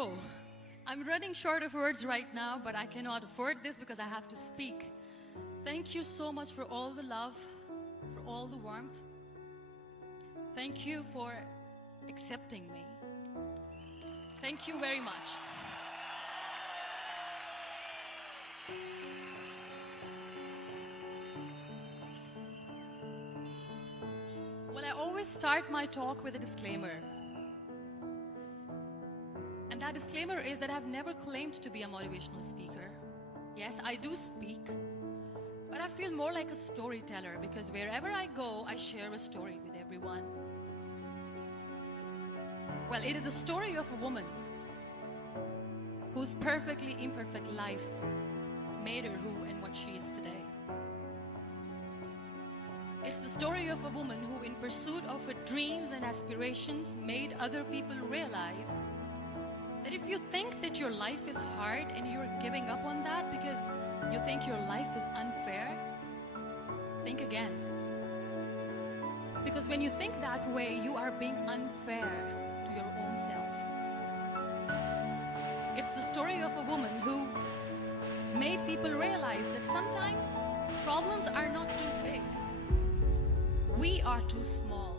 Oh, I'm running short of words right now, but I cannot afford this because I have to speak. Thank you so much for all the love, for all the warmth. Thank you for accepting me. Thank you very much. Well, I always start my talk with a disclaimer. And that disclaimer is that I've never claimed to be a motivational speaker. Yes, I do speak, but I feel more like a storyteller because wherever I go, I share a story with everyone. Well, it is a story of a woman whose perfectly imperfect life made her who and what she is today. It's the story of a woman who, in pursuit of her dreams and aspirations, made other people realize that if you think that your life is hard and you're giving up on that because you think your life is unfair, think again. Because when you think that way, you are being unfair to your own self. It's the story of a woman who made people realize that sometimes problems are not too big. We are too small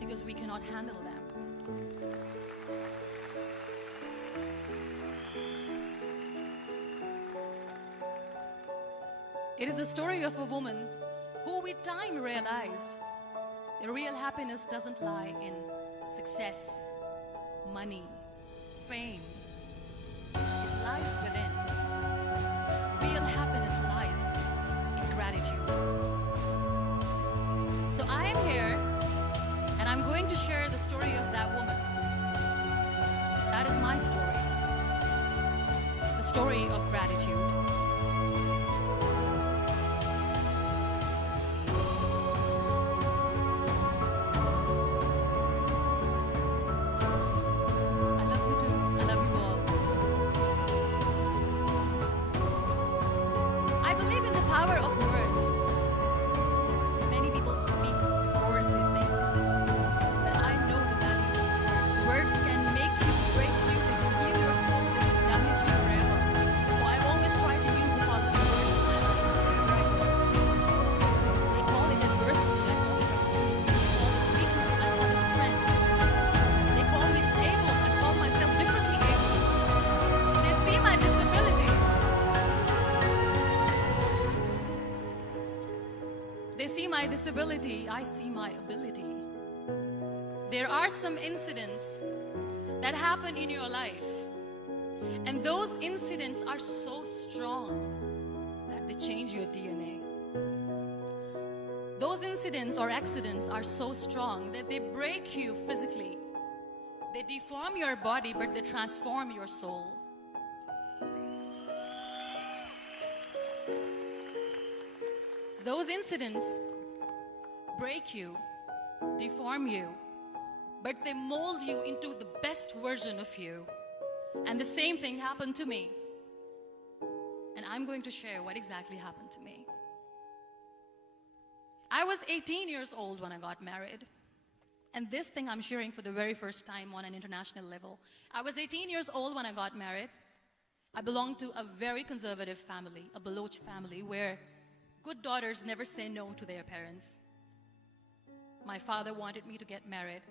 because we cannot handle them. It is the story of a woman who with time realized the real happiness doesn't lie in success, money, fame. It lies within. Real happiness lies in gratitude. So I am here and I'm going to share the story of that woman. That is my story. The story of gratitude. Disability, I see my ability. There are some incidents that happen in your life, and those incidents are so strong that they change your DNA. Those incidents or accidents are so strong that they break you physically. They deform your body, but they transform your soul. Those incidents break you, deform you, but they mold you into the best version of you. And the same thing happened to me. And I'm going to share what exactly happened to me. I was 18 years old when I got married. And this thing I'm sharing for the very first time on an international level. I was 18 years old when I got married. I belonged to a very conservative family, a Baloch family, where good daughters never say no to their parents. My father wanted me to get married,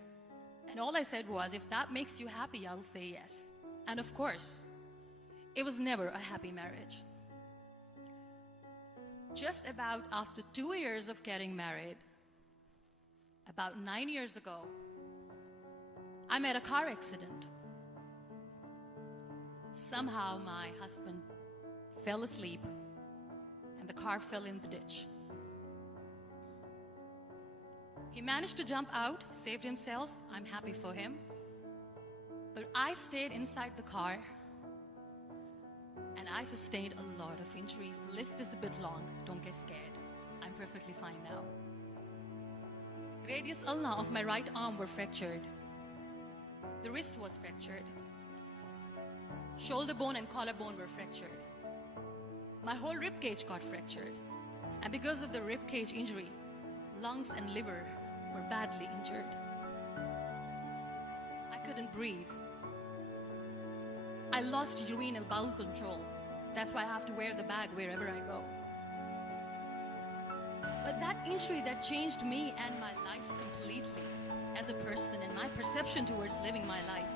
and all I said was, if that makes you happy, I'll say yes. And of course, it was never a happy marriage. Just about after 2 years of getting married, about 9 years ago, I met a car accident. Somehow my husband fell asleep and the car fell in the ditch. He managed to jump out, saved himself. I'm happy for him. But I stayed inside the car and I sustained a lot of injuries. The list is a bit long. Don't get scared. I'm perfectly fine now. Radius ulna of my right arm were fractured. The wrist was fractured. Shoulder bone and collarbone were fractured. My whole rib cage got fractured. And because of the rib cage injury, lungs and liver were badly injured. I couldn't breathe. I lost urine and bowel control. That's why I have to wear the bag wherever I go. But that injury that changed me and my life completely as a person and my perception towards living my life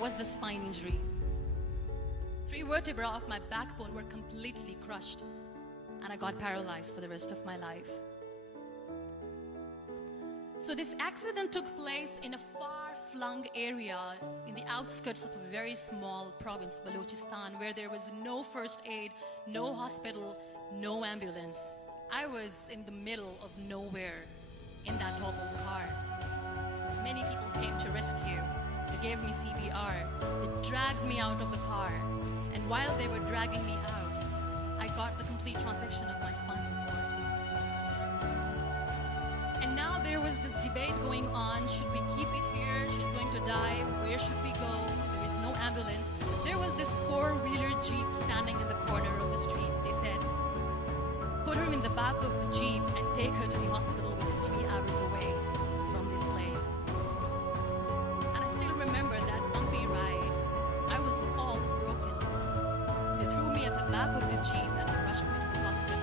was the spine injury. 3 vertebrae of my backbone were completely crushed, and I got paralyzed for the rest of my life. So this accident took place in a far-flung area in the outskirts of a very small province, Balochistan, where there was no first aid, no hospital, no ambulance. I was in the middle of nowhere in that toppled car. Many people came to rescue. They gave me CPR. They dragged me out of the car. And while they were dragging me out, I got the complete transection of my spinal cord. And now there was this debate going on. Should we keep it here? She's going to die. Where should we go? There is no ambulance. There was this 4-wheeler Jeep standing in the corner of the street. They said, put her in the back of the Jeep and take her to the hospital, which is 3 hours away from this place. And I still remember that bumpy ride. I was all broken. They threw me at the back of the Jeep and they rushed me to the hospital.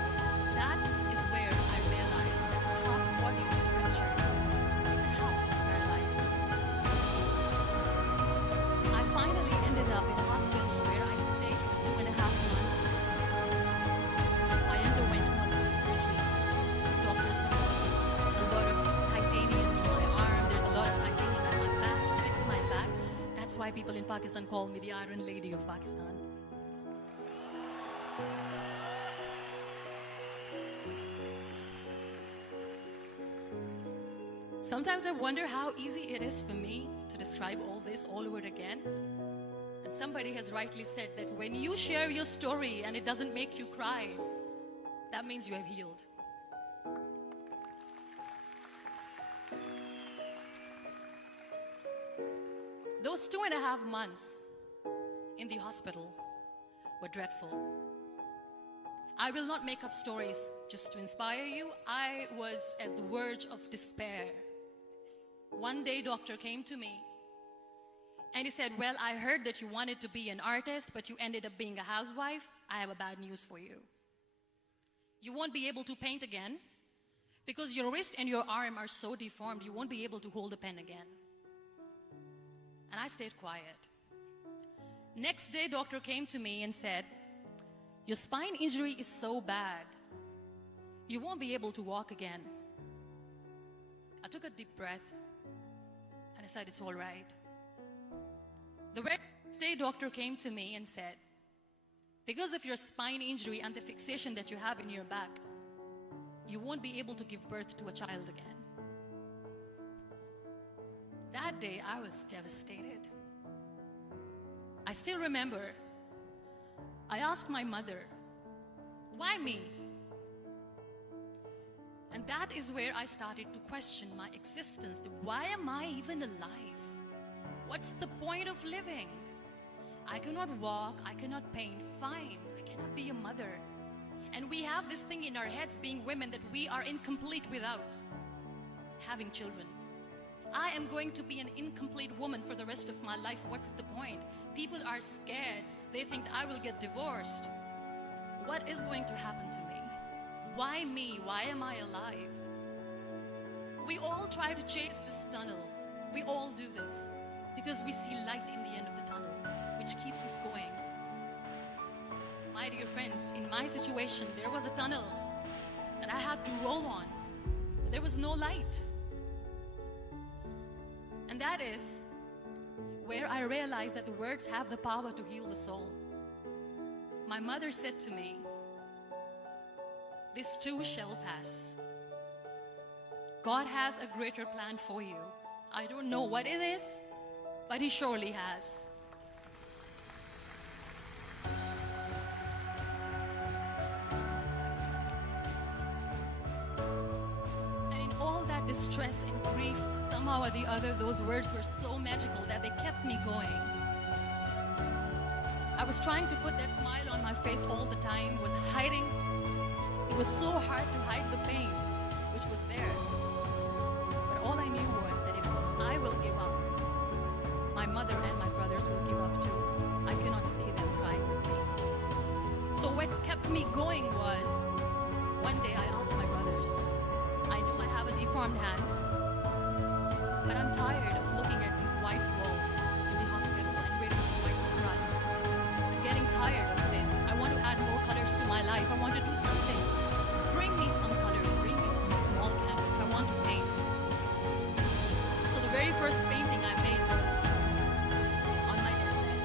That is where I realized that half body was fractured and half was paralyzed. I finally ended up in a hospital where I stayed for 2.5 months. I underwent multiple surgeries. Doctors have put a lot of titanium in my arm. There's a lot of titanium at my back to fix my back. That's why people in Pakistan call me the Iron Lady of Pakistan. Sometimes I wonder how easy it is for me to describe all this all over again. And somebody has rightly said that when you share your story and it doesn't make you cry, that means you have healed. Those 2.5 months in the hospital were dreadful. I will not make up stories just to inspire you. I was at the verge of despair. One day, doctor came to me and he said, well, I heard that you wanted to be an artist, but you ended up being a housewife. I have a bad news for you. You won't be able to paint again because your wrist and your arm are so deformed, you won't be able to hold a pen again. And I stayed quiet. Next day, doctor came to me and said, your spine injury is so bad, you won't be able to walk again. I took a deep breath and I said, it's all right. The very next day, doctor came to me and said, because of your spine injury and the fixation that you have in your back, you won't be able to give birth to a child again. That day, I was devastated. I still remember, I asked my mother, why me? And that is where I started to question my existence. Why am I even alive? What's the point of living? I cannot walk, I cannot paint, fine. I cannot be a mother. And we have this thing in our heads, being women, that we are incomplete without having children. I am going to be an incomplete woman for the rest of my life. What's the point? People are scared. They think I will get divorced. What is going to happen to me? Why me? Why am I alive? We all try to chase this tunnel. We all do this because we see light in the end of the tunnel, which keeps us going. My dear friends, in my situation, there was a tunnel that I had to roll on, but there was no light. And that is where I realized that the words have the power to heal the soul. My mother said to me, this too shall pass. God has a greater plan for you. I don't know what it is, but He surely has. And in all that distress and grief, somehow or the other, those words were so magical that they kept me going. I was trying to put that smile on my face all the time, was hiding. It was so hard to hide the pain, which was there. But all I knew was that if I will give up, my mother and my brothers will give up too. I cannot kept me going was, one day I asked my brothers, I know I have a deformed hand, but I'm tired of looking at these white walls in the hospital and wearing these white scrubs. I'm getting tired of this. I want to add more colors to my life. I want to do something. Bring me some colors. Bring me some small canvas. I want to paint. So the very first painting I made was on my deathbed,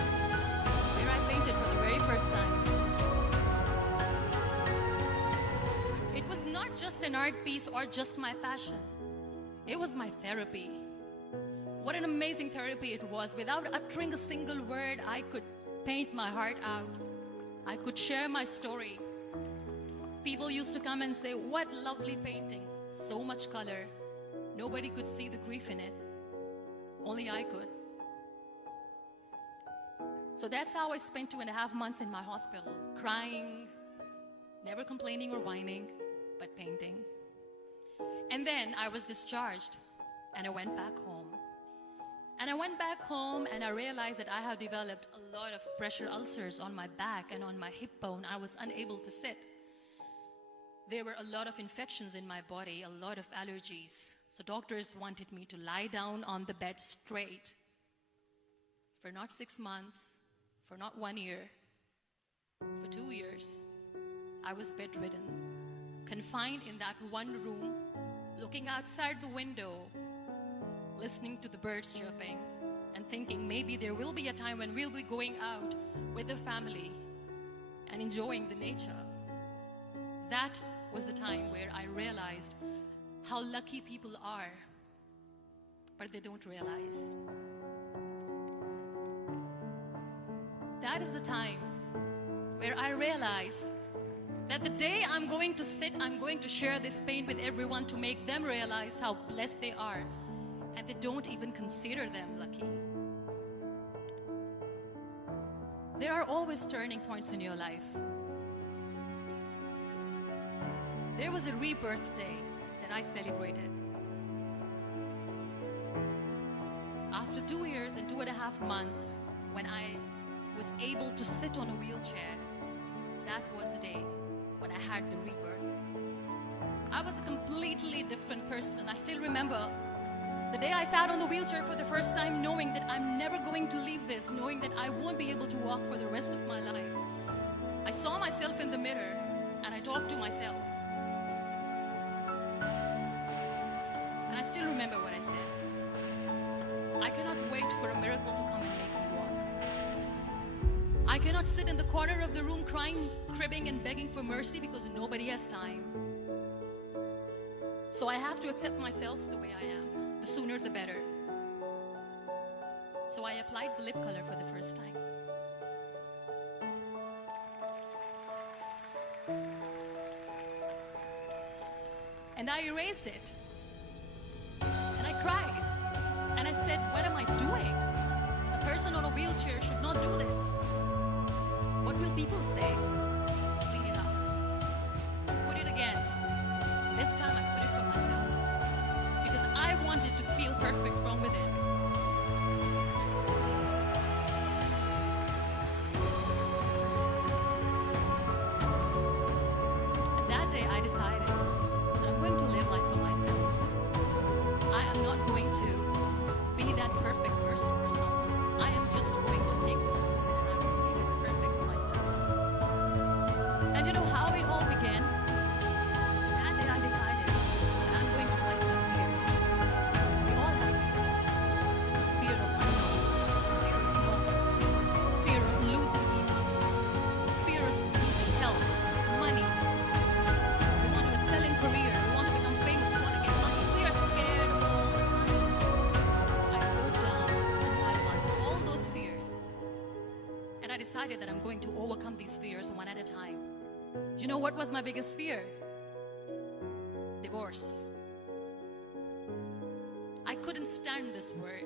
where I painted for the very first time. It was not just an art piece or just my passion. It was my therapy. What an amazing therapy it was. Without uttering a single word, I could paint my heart out. I could share my story. People used to come and say, what lovely painting. So much color. Nobody could see the grief in it. Only I could. So that's how I spent 2.5 months in my hospital, crying, never complaining or whining, but painting. And then I was discharged, and I went back home. And I went back home, and I realized that I have developed a lot of pressure ulcers on my back and on my hip bone. I was unable to sit. There were a lot of infections in my body, a lot of allergies. So doctors wanted me to lie down on the bed straight for not 6 months, for not 1 year, for 2 years. I was bedridden, confined in that one room, looking outside the window, listening to the birds chirping, and thinking maybe there will be a time when we'll be going out with the family and enjoying the nature. That was the time where I realized how lucky people are, but they don't realize. That is the time where I realized that the day I'm going to sit, I'm going to share this pain with everyone to make them realize how blessed they are, and they don't even consider them lucky. There are always turning points in your life. There was a rebirth day that I celebrated. After 2 years and 2.5 months, when I was able to sit on a wheelchair, that was the day when I had the rebirth. I was a completely different person. I still remember the day I sat on the wheelchair for the first time, knowing that I'm never going to leave this, knowing that I won't be able to walk for the rest of my life. I saw myself in the mirror and I talked to myself. And I still remember what I said. I cannot wait for a miracle to come and make me walk. I cannot sit in the corner of the room crying, cribbing, and begging for mercy because nobody has time. So I have to accept myself the way I am. The sooner the better. So I applied lip color for the first time. And I erased it. And I cried. And I said, what am I doing? A person on a wheelchair should not do this. What will people say? Clean it up. Put it again. This time I put it for myself. Because I wanted to feel perfect from within. And that day I decided that I'm going to live life for myself. I am not going to be that perfect person for someone. I am just going to take this moment and I will make it perfect for myself. And you know how it all began? That day I decided that I'm going to fight my fears. We all have fears. Fear of unknown, fear of known, fear of losing people, fear of losing health, money. We want to excel in career, we want to become famous, we want to get money. We are scared all the time. So I wrote down one by one all those fears. And I decided that I'm going to overcome these fears one at a time. You know what was my biggest fear? Divorce. I couldn't stand this word.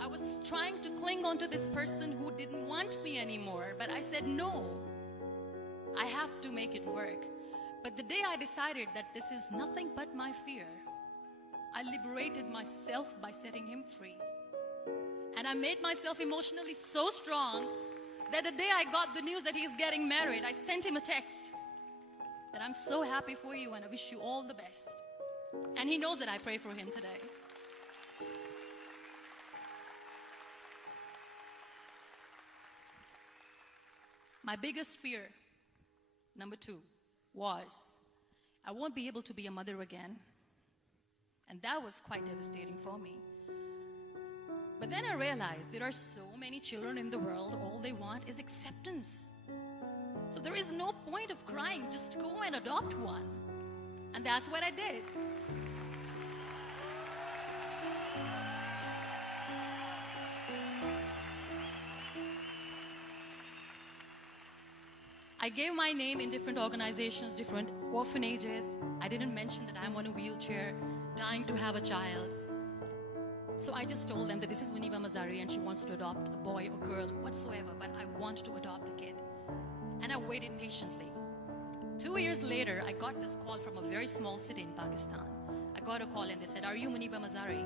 I was trying to cling on to this person who didn't want me anymore, but I said no. I have to make it work. But the day I decided that this is nothing but my fear, I liberated myself by setting him free. And I made myself emotionally so strong that the day I got the news that he's getting married, I sent him a text that I'm so happy for you and I wish you all the best. And he knows that I pray for him today. My biggest fear, number 2, was I won't be able to be a mother again. And that was quite devastating for me. But then I realized there are so many children in the world, all they want is acceptance. So there is no point of crying, just go and adopt one. And that's what I did. I gave my name in different organizations, different orphanages. I didn't mention that I'm on a wheelchair, dying to have a child. So I just told them that this is Muniba Mazari and she wants to adopt a boy or girl, whatsoever, but I want to adopt a kid. And I waited patiently. 2 years later, I got this call from a very small city in Pakistan. I got a call and they said, "Are you Muniba Mazari?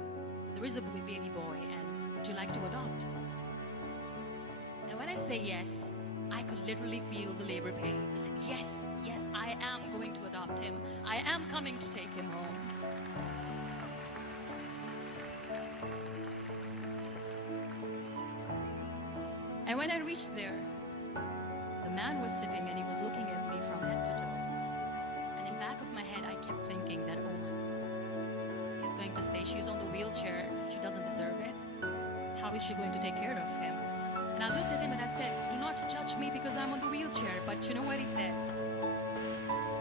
There is a baby boy and would you like to adopt?" And when I say yes, I could literally feel the labor pain. I said, yes, I am going to adopt him. I am coming to take him home. And when I reached there, the man was sitting and he was looking at me from head to toe. And in the back of my head, I kept thinking that, oh my, he's going to say she's on the wheelchair, she doesn't deserve it. How is she going to take care of him? And I looked at him and I said, do not judge me because I'm on the wheelchair. But you know what he said?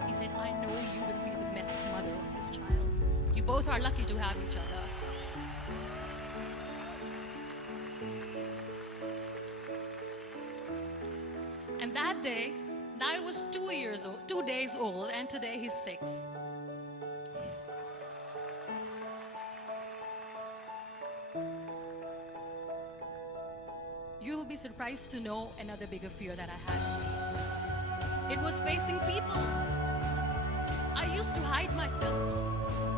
He said, I know you will be the best mother of this child. You both are lucky to have each other. And that day, Nael was 2 days old, and today he's 6. You'll be surprised to know another bigger fear that I had. It was facing people. I used to hide myself.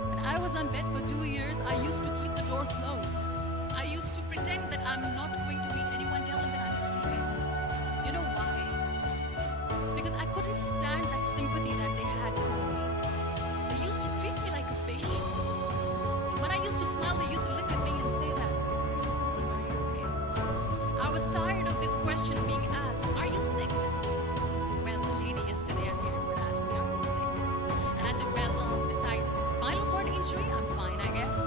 When I was on bed for 2 years, I used to keep the door closed. I used to pretend that I'm not going to meet anyone, tell them that I'm sleeping. You know why? Because I couldn't stand that sympathy that they had for me. They used to treat me like a patient. When I used to smile, they used to look at me and say that, "You're smiling, are you okay?" I was tired of this question being asked, "Are you sick?" Well, the lady yesterday at the airport asked me, "Are you sick?" And I said, well, besides the spinal cord injury, I'm fine, I guess.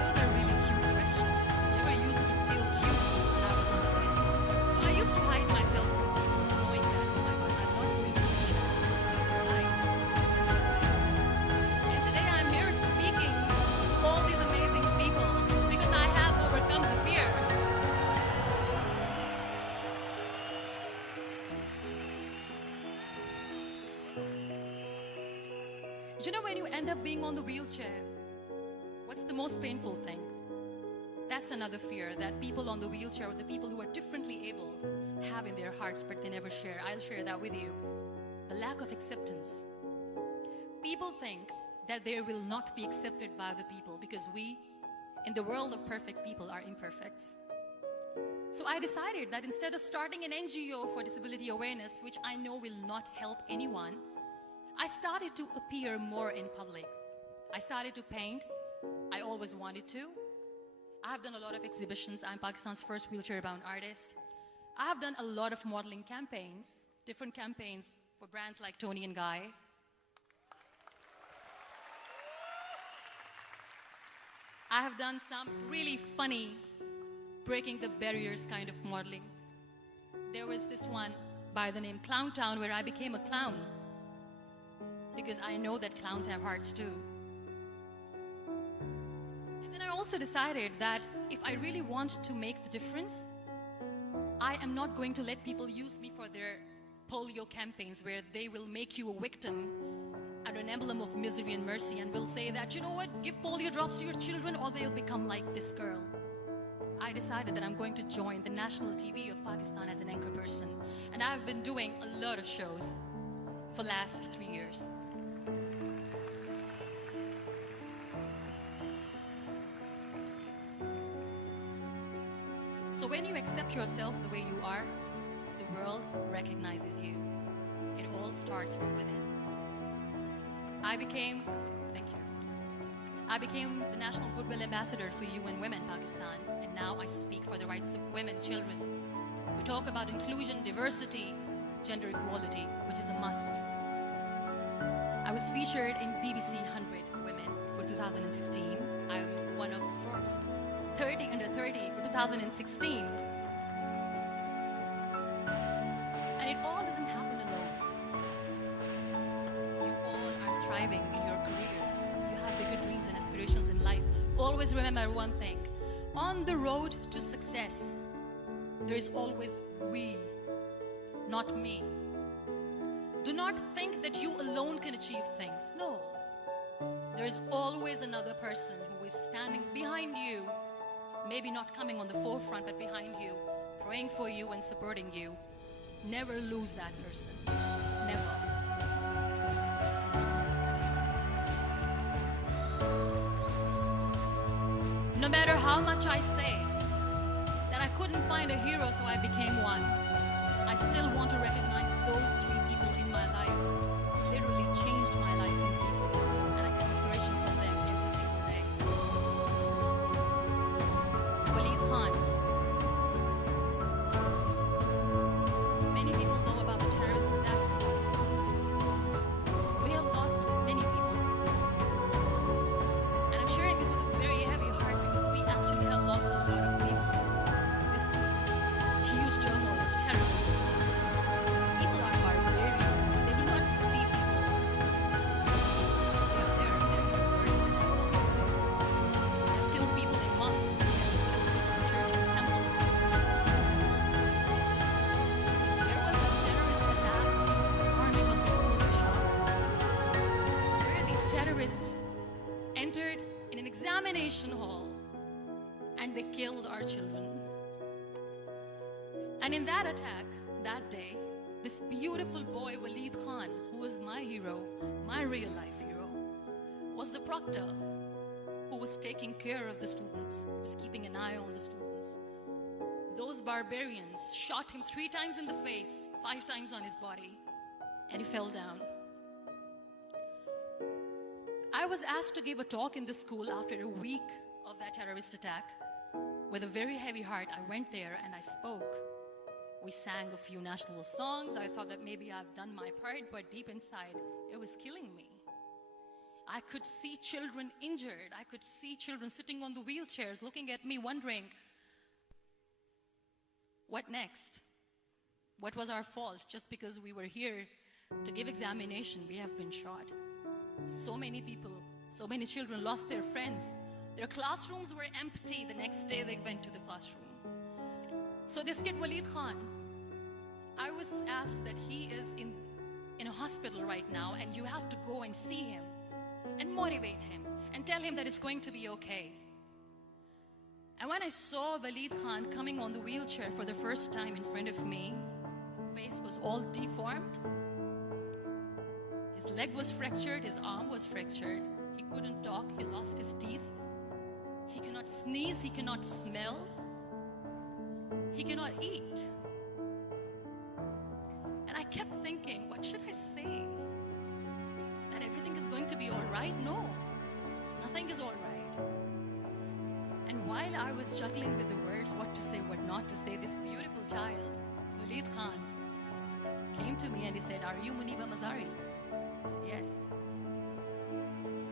Those are really cute questions. I never used to feel cute when I was on the bed. So I used to hide myself from people, knowing that, oh my God, I'm not going to see this in their eyes. That's what I am. And today I'm here speaking to all these amazing people because I have overcome the fear. You know, when you end up being on the wheelchair, what's the most painful thing? That's another fear that people on the wheelchair, or the people who are differently able, have in their hearts, but they never share. I'll share that with you. The lack of acceptance. People think that they will not be accepted by the people because we, in the world of perfect people, are imperfects. So I decided that instead of starting an NGO for disability awareness, which I know will not help anyone, I started to appear more in public. I started to paint. I always wanted to. I have done a lot of exhibitions. I'm Pakistan's first wheelchair-bound artist. I have done a lot of modeling campaigns, different campaigns for brands like Tony and Guy. I have done some really funny, breaking the barriers kind of modeling. There was this one by the name Clown Town where I became a clown because I know that clowns have hearts too. And then I also decided that if I really want to make the difference, I am not going to let people use me for their polio campaigns where they will make you a victim and an emblem of misery and mercy and will say that, you know what, give polio drops to your children or they'll become like this girl. I decided that I'm going to join the national TV of Pakistan as an anchor person. And I've been doing a lot of shows for the last 3 years. accept yourself the way you are, the world recognizes you. It all starts from within. I became the National Goodwill Ambassador for UN Women Pakistan, and now I speak for the rights of women, children. We talk about inclusion, diversity, gender equality, which is a must. I was featured in BBC 100 Women for 2015. I'm one of Forbes 30 under 30 for 2016. And it all didn't happen alone. You all are thriving in your careers. You have bigger dreams and aspirations in life. Always remember one thing. On the road to success, there is always we, not me. Do not think that you alone can achieve things. No. There is always another person who is standing behind you, maybe not coming on the forefront, but behind you, praying for you and supporting you. Never lose that person. Never. No matter how much I say that I couldn't find a hero, so I became one, I still want to recognize those 3 people in my life who literally changed my life completely, and I get inspiration from them every single day. Waleed Khan. Many people know about the terrorist attacks in Pakistan. We have lost many people. And I'm sharing this with a very heavy heart because we actually have lost a lot of people. This huge turmoil of terrorism. These people are barbarians. They do not see people. They're worse than animals. They've killed people in mosques, they've killed people in churches, temples, in schools. There was this terrorist attack in Army Public School in Shahzad, where these terrorists entered in an examination hall and they killed our children. And in that attack, that day, this beautiful boy, Waleed Khan, who was my hero, my real life hero, was the proctor who was taking care of the students, was keeping an eye on the students. Those barbarians shot him 3 times in the face, 5 times on his body, and he fell down. I was asked to give a talk in the school after a week of that terrorist attack. With a very heavy heart, I went there and I spoke. We sang a few national songs. I thought that maybe I've done my part, but deep inside, it was killing me. I could see children injured. I could see children sitting on the wheelchairs looking at me wondering, what next? What was our fault? Just because we were here to give examination, we have been shot. So many people, so many children lost their friends. Their classrooms were empty. The next day they went to the classroom. So this kid, Waleed Khan, I was asked that he is in a hospital right now, and you have to go and see him and motivate him and tell him that it's going to be okay. And when I saw Waleed Khan coming on the wheelchair for the first time in front of me, his face was all deformed. His leg was fractured, his arm was fractured. He couldn't talk, he lost his teeth. He cannot sneeze, he cannot smell. He cannot eat. And I kept thinking, what should I say? That everything is going to be all right? No, nothing is all right. And while I was juggling with the words, what to say, what not to say, this beautiful child, Waleed Khan, came to me and he said, "Are you Muniba Mazari?" I said, "Yes."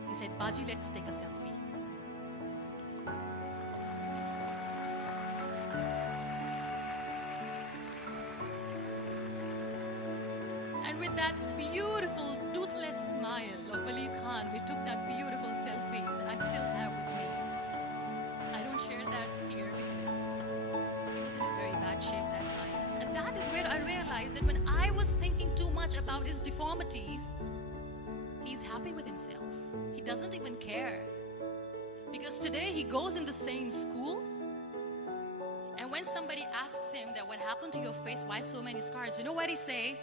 He said, "Baji, let's take a selfie." And with that beautiful, toothless smile of Waleed Khan, we took that beautiful selfie that I still have with me. I don't share that here because he was in a very bad shape that time. And that is where I realized that when I was thinking too much about his deformities, he's happy with himself. He doesn't even care. Because today he goes in the same school, and when somebody asks him that what happened to your face, why so many scars, you know what he says?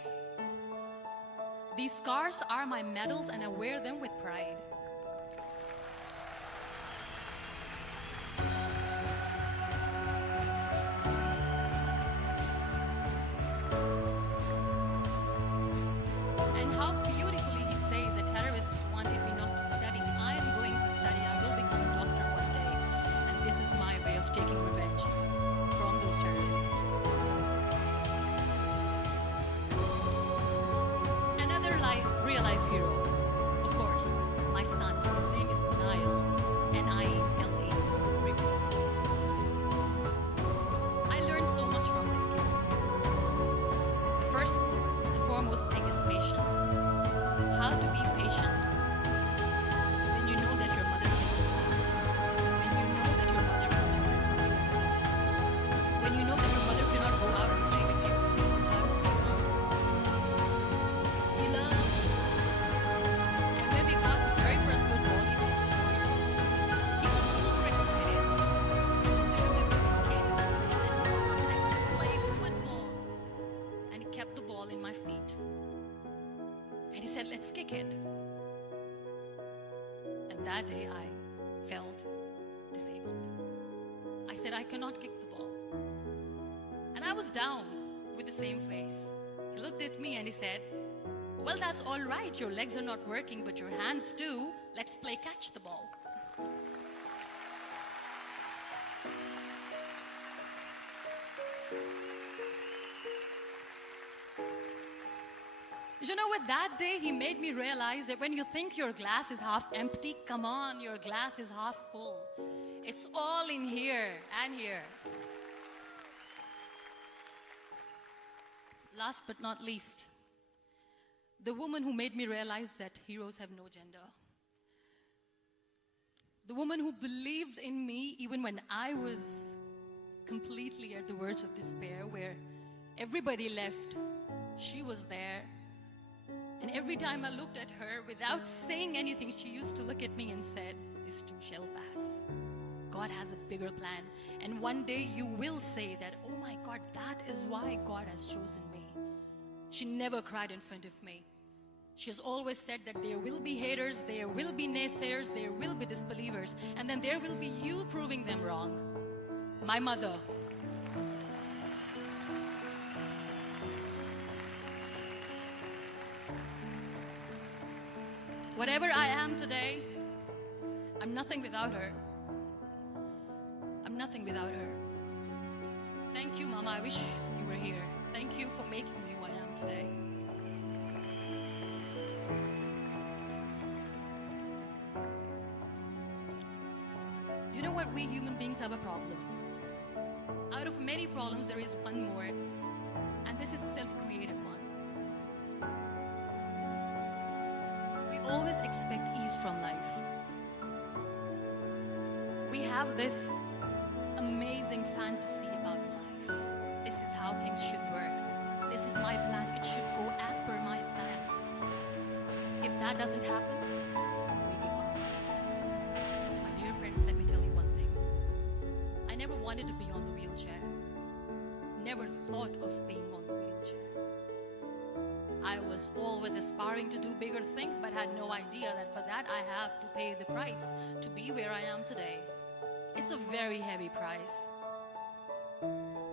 "These scars are my medals and I wear them with pride." real life hero. Of course, my son. His name is Nael, N-I-L-A. I learned so much from this kid. The first and foremost thing is patience. How to be patient when you know that your mother is different. When you know that your mother is different from you. When you know that your mother cannot go out and play with you. How to stay calm. He loves you. And when we got the very first football, he was 4 years old. He was super excited. I still remember when he came to me and he said, "Mom, let's play football." And he kept the ball in my feet. And he said, "Let's kick it." And that day I felt disabled. I said, "I cannot kick the ball." And I was down with the same face. He looked at me and he said, "Well, that's all right. Your legs are not working, but your hands do. Let's play catch the ball." You know what? That day he made me realize that when you think your glass is half empty, come on, your glass is half full. It's all in here and here. Last but not least, the woman who made me realize that heroes have no gender. The woman who believed in me even when I was completely at the verge of despair, where everybody left, she was there. And every time I looked at her, without saying anything, she used to look at me and said, "This too shall pass. God has a bigger plan. And one day you will say that, oh my God, that is why God has chosen me." She never cried in front of me. She has always said that there will be haters, there will be naysayers, there will be disbelievers, and then there will be you proving them wrong. My mother. Whatever I am today, I'm nothing without her. I'm nothing without her. Thank you, Mama. I wish you were here. Thank you for making me who I am today. You know what? We human beings have a problem. Out of many problems, there is one more, and this is a self-created one. We always expect ease from life. We have this amazing fantasy about life. This is how things should work. This is my plan. It should go as per my plan. If that doesn't happen, we give up. So my dear friends, let me tell you one thing. I never wanted to be on the wheelchair. Never thought of being on the wheelchair. I was always aspiring to do bigger things, but had no idea that for that I have to pay the price to be where I am today. It's a very heavy price.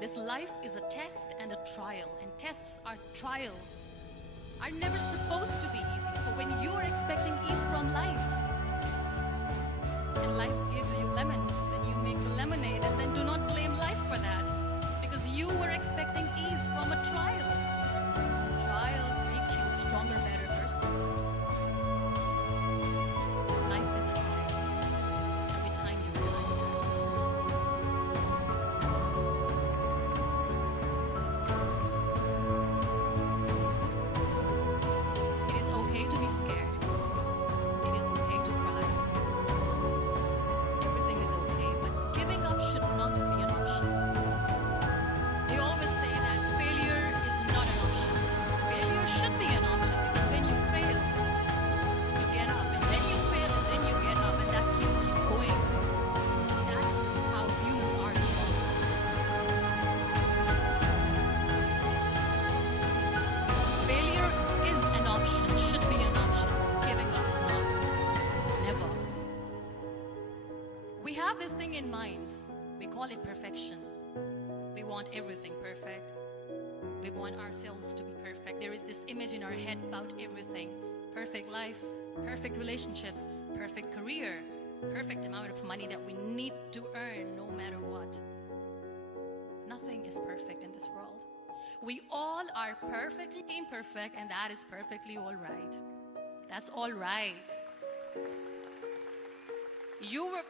This life is a test and a trial, and tests are trials are never supposed to be easy. So when you are expecting ease from life, and life gives you lemons, then you make lemonade, and then do not blame life for that, because you were expecting ease from a trial. Trials make you a stronger, better person. Life is a trial. Every time you realize that. It is okay to be scared. It is okay to cry. Everything is okay, but giving up should not be an option. They always say that failure is not an option. Failure should be an option, because when you fail, you get up, and then you fail, and then you get up, and that keeps you going. That's how humans are strong. Failure is an option, should be an option, but giving up is not. Never. We have this thing in minds. We call it perfection. We want everything perfect. We want ourselves to be perfect. There is this image in our head about everything. Perfect life, perfect relationships, perfect career, perfect amount of money that we need to earn no matter what. Nothing is perfect in this world. We all are perfectly imperfect, and that is perfectly all right. That's all right.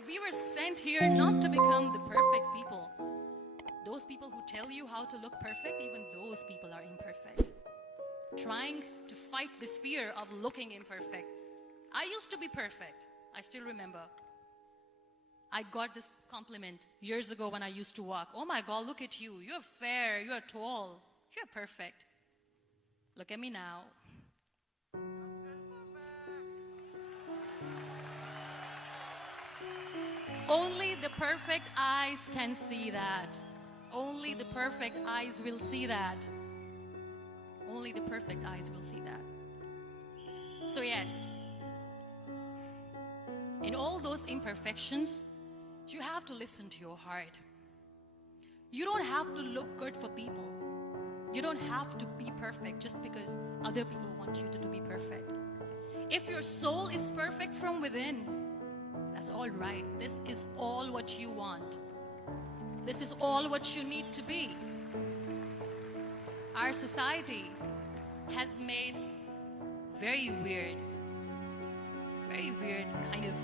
We were sent here not to become the perfect people. Those people who tell you how to look perfect, even those people are imperfect. Trying to fight this fear of looking imperfect. I used to be perfect. I still remember. I got this compliment years ago when I used to walk. Oh my God, look at you. You're fair, you're tall, you're perfect. Look at me now. Only the perfect eyes can see that. Only the perfect eyes will see that. Only the perfect eyes will see that. So yes, in all those imperfections, you have to listen to your heart. You don't have to look good for people. You don't have to be perfect just because other people want you to be perfect. If your soul is perfect from within, that's all right. This is all what you want. This is all what you need to be. Our society has made very weird kind of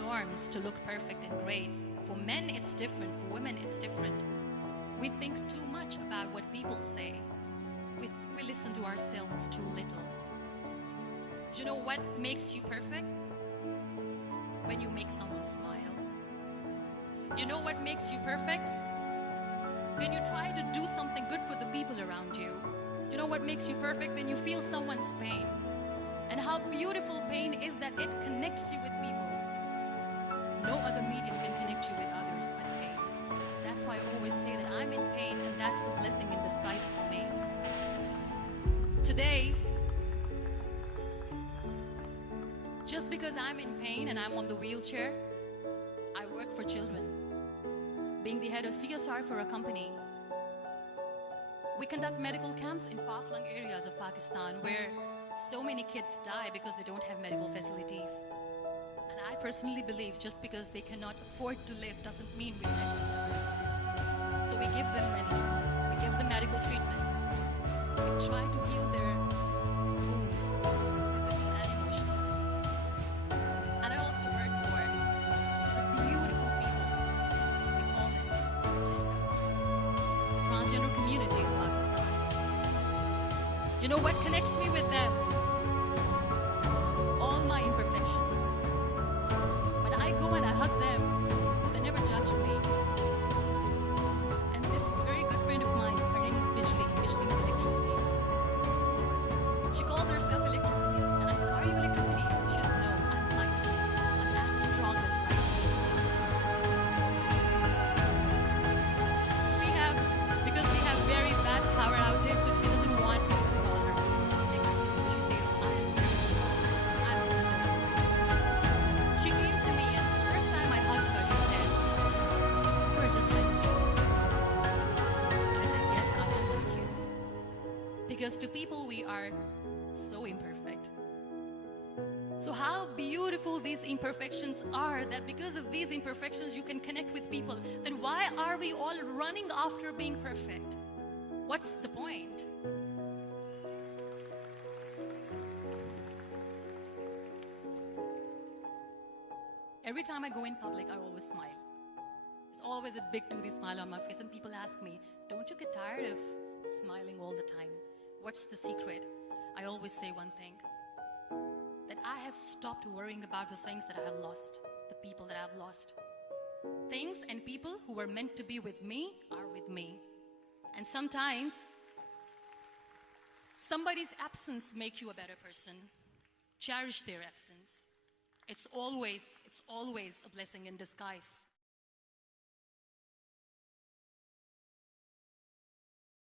norms to look perfect and great. For men, it's different. For women, it's different. We think too much about what people say. We listen to ourselves too little. You know what makes you perfect? When you make someone smile. You know what makes you perfect? When you try to do something good for the people around you. You know what makes you perfect? When you feel someone's pain. And how beautiful pain is that it connects you with people. No other medium can connect you with others but pain. That's why I always say that I'm in pain, and that's a blessing in disguise for me. Today, just because I'm in pain and I'm on the wheelchair, I work for children. Being the head of CSR for a company, we conduct medical camps in far-flung areas of Pakistan where so many kids die because they don't have medical facilities. And I personally believe just because they cannot afford to live doesn't mean we let them die. So we give them money, we give them medical treatment, we try to heal their wounds, physical and emotional. And I also work for the beautiful people, we call them the transgender community of Pakistan. You know what connects me with them? All my imperfections. When I go and I hug them, they never judge me. And this very good friend of mine, her name is Bijli. Bijli means electricity. She calls herself electricity. And I said, are you electricity? She says, no, I'm light. I'm as strong as light. Because we have very bad power outage, so she doesn't want me to call her electricity. So she says, I'm very strong. I'm wonderful. She came to me, and the first time I hugged her, she said, you're just like me. And I said, yes, I am like you. Because to people, we are so imperfect. So how beautiful these imperfections are, that because of these imperfections you can connect with people. Then why are we all running after being perfect? What's the point? Every time I go in public, I always smile. There's always a big toothy smile on my face, and people ask me, don't you get tired of smiling all the time? What's the secret? I always say one thing, that I have stopped worrying about the things that I have lost, the people that I've lost. Things and people who were meant to be with me are with me. And sometimes, somebody's absence makes you a better person. Cherish their absence. It's always a blessing in disguise.